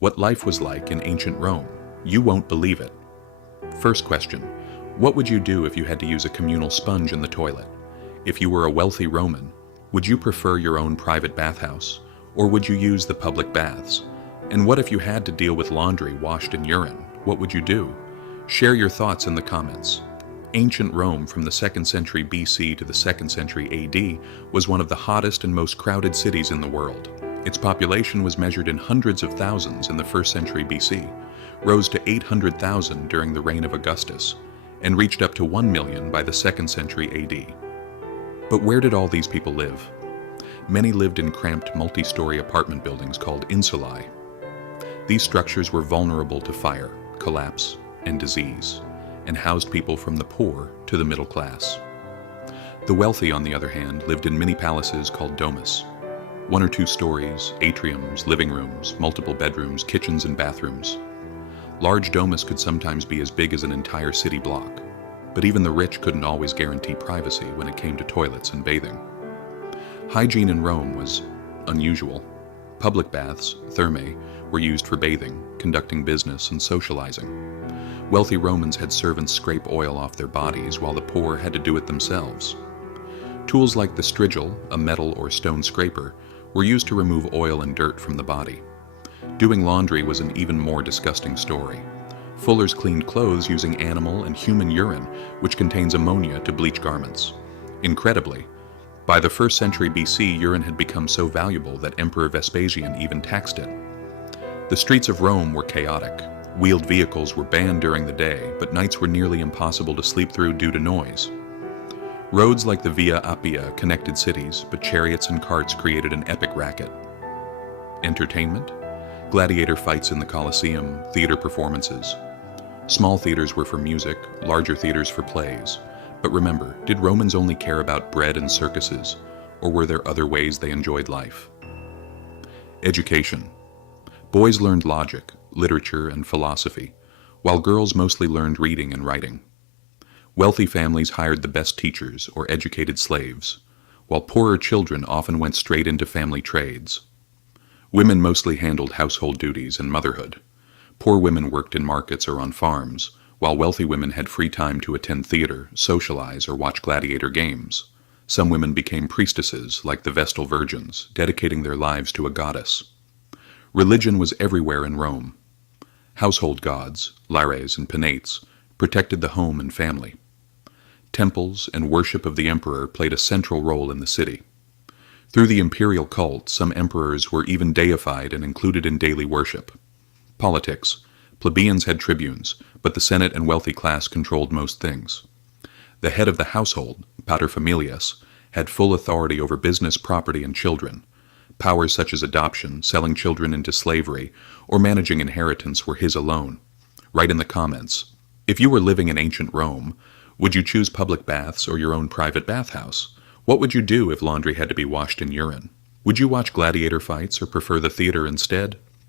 What life was like in ancient Rome. You won't believe it. First question, what would you do if you had to use a communal sponge in the toilet? If you were a wealthy Roman, would you prefer your own private bathhouse, or would you use the public baths? And what if you had to deal with laundry washed in urine? What would you do? Share your thoughts in the comments. Ancient Rome from the 2nd century BC to the 2nd century AD was one of the hottest and most crowded cities in the world. Its population was measured in hundreds of thousands in the 1st century BC, rose to 800,000 during the reign of Augustus, and reached up to 1 million by the 2nd century AD. But where did all these people live? Many lived in cramped multi-story apartment buildings called insulae. These structures were vulnerable to fire, collapse, and disease, and housed people from the poor to the middle class. The wealthy, on the other hand, lived in mini palaces called domus. 1 or 2 stories, atriums, living rooms, multiple bedrooms, kitchens, and bathrooms. Large domus could sometimes be as big as an entire city block, but even the rich couldn't always guarantee privacy when it came to toilets and bathing. Hygiene in Rome was unusual. Public baths, thermae, were used for bathing, conducting business, and socializing. Wealthy Romans had servants scrape oil off their bodies while the poor had to do it themselves. Tools like the strigil, a metal or stone scraper, were used to remove oil and dirt from the body. Doing laundry was an even more disgusting story. Fullers cleaned clothes using animal and human urine, which contains ammonia to bleach garments. Incredibly, by the 1st century BC, urine had become so valuable that Emperor Vespasian even taxed it. The streets of Rome were chaotic. Wheeled vehicles were banned during the day, but nights were nearly impossible to sleep through due to noise. Roads like the Via Appia connected cities, but chariots and carts created an epic racket. Entertainment? Gladiator fights in the Colosseum, theater performances. Small theaters were for music, larger theaters for plays. But remember, did Romans only care about bread and circuses, or were there other ways they enjoyed life? Education. Boys learned logic, literature, and philosophy, while girls mostly learned reading and writing. Wealthy families hired the best teachers or educated slaves, while poorer children often went straight into family trades. Women mostly handled household duties and motherhood. Poor women worked in markets or on farms, while wealthy women had free time to attend theater, socialize, or watch gladiator games. Some women became priestesses, like the Vestal Virgins, dedicating their lives to a goddess. Religion was everywhere in Rome. Household gods, lares and penates, protected the home and family. Temples and worship of the emperor played a central role in the city. Through the imperial cult, some emperors were even deified and included in daily worship. Politics. Plebeians had tribunes, but the Senate and wealthy class controlled most things. The head of the household, paterfamilias, had full authority over business, property, and children. Powers such as adoption, selling children into slavery, or managing inheritance were his alone. Write in the comments. If you were living in ancient Rome, would you choose public baths or your own private bathhouse? What would you do if laundry had to be washed in urine? Would you watch gladiator fights or prefer the theater instead?